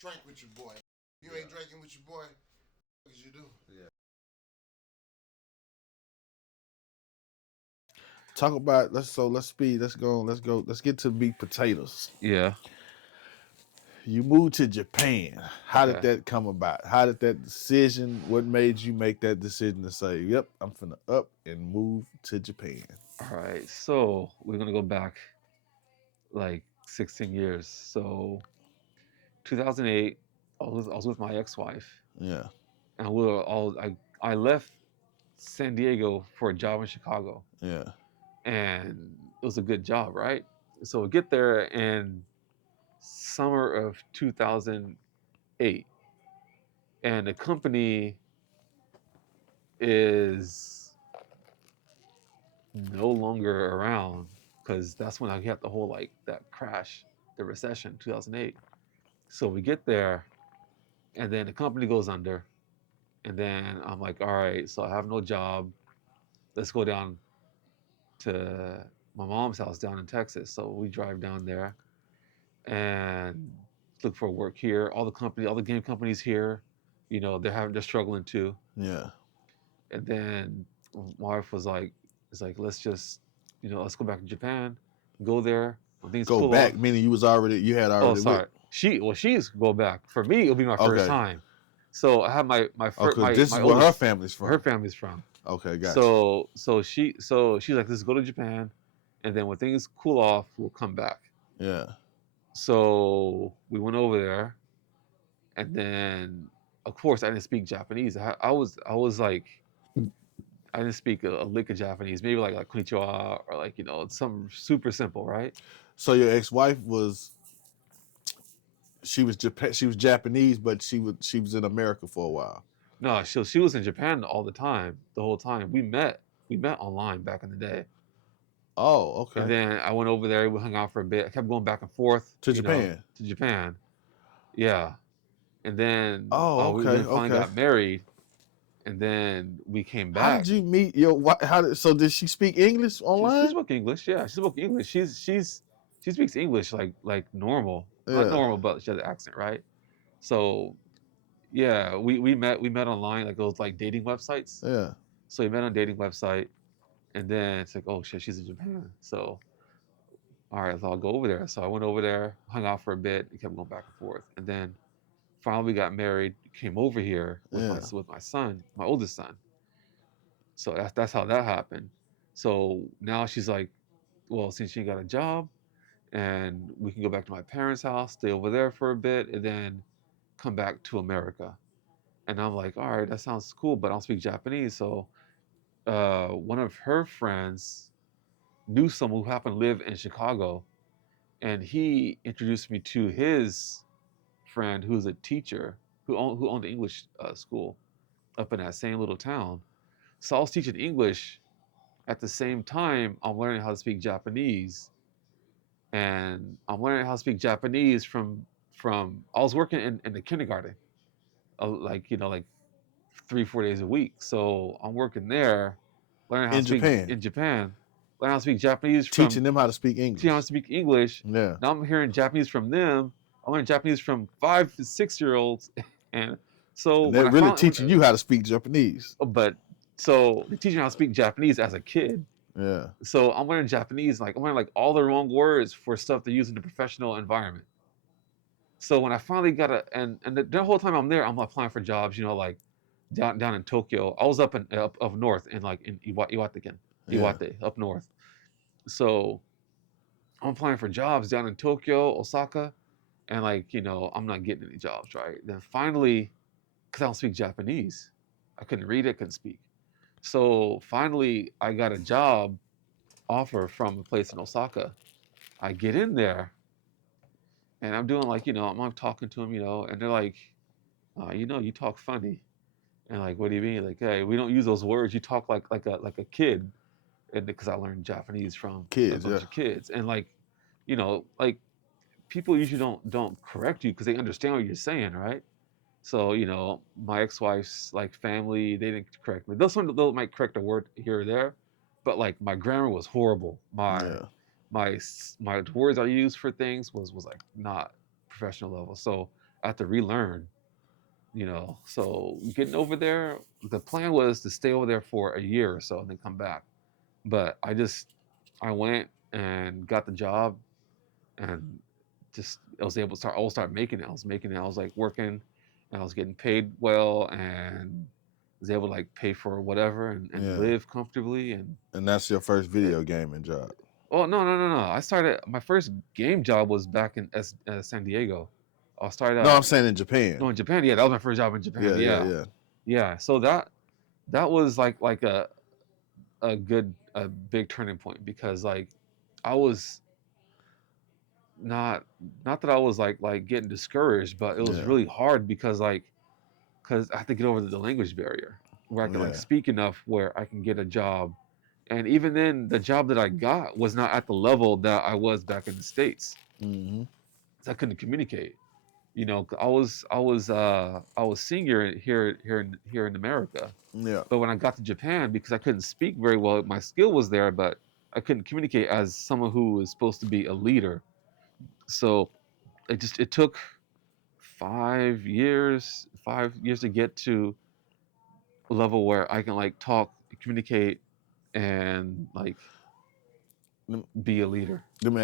drink with your boy. You ain't drinking with your boy, what you do? Yeah. Talk about let's speed. Let's get to meat potatoes. Yeah. You moved to Japan. How did Okay. that come about? How did that decision? What made you make that decision to say, "Yep, I'm finna up and move to Japan"? All right. So we're gonna go back like 16 years. So 2008, I was with my ex-wife, Yeah, and we were all I left San Diego for a job in Chicago, yeah, and it was a good job, right? So we get there in summer of 2008, and the company is no longer around because that's when I got the whole like that crash, the recession, 2008. So we get there, and then the company goes under, and then I'm like, all right, so I have no job. Let's go down to my mom's house down in Texas. So we drive down there and look for work here. All the game companies here, they're struggling too. yeah. And then my wife was like, "It's like let's just, let's go back to Japan, go there when things Go cool off." back, meaning you had Oh, already went. sorry. She's go back. For me, it'll be my first Okay, time. So I have okay. my This my is where her oldest, family's her from. family's from. Okay, gotcha. So she's like, let's go to Japan, and then when things cool off, we'll come back. Yeah, So we went over there, and then of course I didn't speak Japanese. I was like, I didn't speak a lick of Japanese, maybe like konnichiwa or like something super simple, right? so your ex-wife was she was Japanese, but she was in America for a while. No, she was in Japan all the time, the whole time. We met online back in the day, Oh, and okay. then I went over there. We hung out for a bit. I kept going back and forth, To Japan. to Japan. Yeah, and then Oh, we okay, finally okay. got married, and then we came How did back. you meet your wife? So did she speak English She online? spoke English. Yeah, she spoke English. She speaks English like normal, not Yeah, normal, but she has an accent, right? So yeah, we met online, like those like dating websites. yeah, So we met on dating website, and then it's like, oh shit, she's in Japan. So all right, so I'll go over there. So I went over there, hung out for a bit, and kept going back and forth, and then finally got married. Came over here yeah. with my son, my oldest son. So that's how that happened. So now she's like, well, since she got a job, and we can go back to my parents' house, stay over there for a bit, and then come back to America. And I'm like, all right, that sounds cool, but I don't speak Japanese. So one of her friends knew someone who happened to live in Chicago, and he introduced me to his friend who's a teacher who owned the English school up in that same little town. So I was teaching English at the same time I'm learning how to speak Japanese, and I'm learning how to speak Japanese from I was working in the kindergarten, like 3 4 days a week. So I'm working there, learning how to In speak Japan, in Japan, learning how to speak Japanese from teaching them how to speak teaching how to English. speak English. Yeah, Now I'm hearing Japanese from them. I learned Japanese from 5 to 6 year olds, and so and when they're I really found, teaching you how to speak Japanese. but so they teach me how to speak Japanese as a kid. Yeah, So I'm learning Japanese, like I'm learning like all the wrong words for stuff they use in the professional environment. So when I finally got the whole time I'm there, I'm applying for jobs, like down in Tokyo. I was up north in like in yeah. Iwate up north. So I'm applying for jobs down in Tokyo, Osaka, and like I'm not getting any jobs, right? Then finally, because I don't speak Japanese, I couldn't read it, couldn't speak. So finally, I got a job offer from a place in Osaka. I get in there, and I'm doing like I'm talking to them, and they're like, you talk funny. And like, what do you mean? Like, hey, we don't use those words. You talk like a kid, and because I learned Japanese from a Kids, yeah, bunch of kids, and like people usually don't correct you because they understand what you're saying, right? So my ex-wife's like family, they didn't correct me. They'll might correct a word here or there, but like my grammar was horrible. yeah, My words I used for things was like not professional level. So I have to relearn. So getting over there, the plan was to stay over there for a year or so and then come back. But I went and got the job, and just I was able to start making it. I was making it. I was like working, and I was getting paid well, and was able to like pay for whatever and Yeah. live comfortably. And that's your first video gaming job. Oh, no. I started my first game job was back in San Diego. I started No, I'm saying in Japan. no, in Japan. Yeah, that was my first job in Japan. Yeah. Yeah. So that was like a big turning point, because like I was not that I was like getting discouraged, but it was Yeah. really hard because I had to get over the language barrier where I could like Yeah. speak enough where I can get a job. And even then, the job that I got was not at the level that I was back in the States. Mm-hmm. So I couldn't communicate. I was senior here in America. Yeah. But when I got to Japan, because I couldn't speak very well, my skill was there, but I couldn't communicate as someone who was supposed to be a leader. So it took 5 years to get to a level where I can like talk, communicate, and like Lem- be a leader. Let me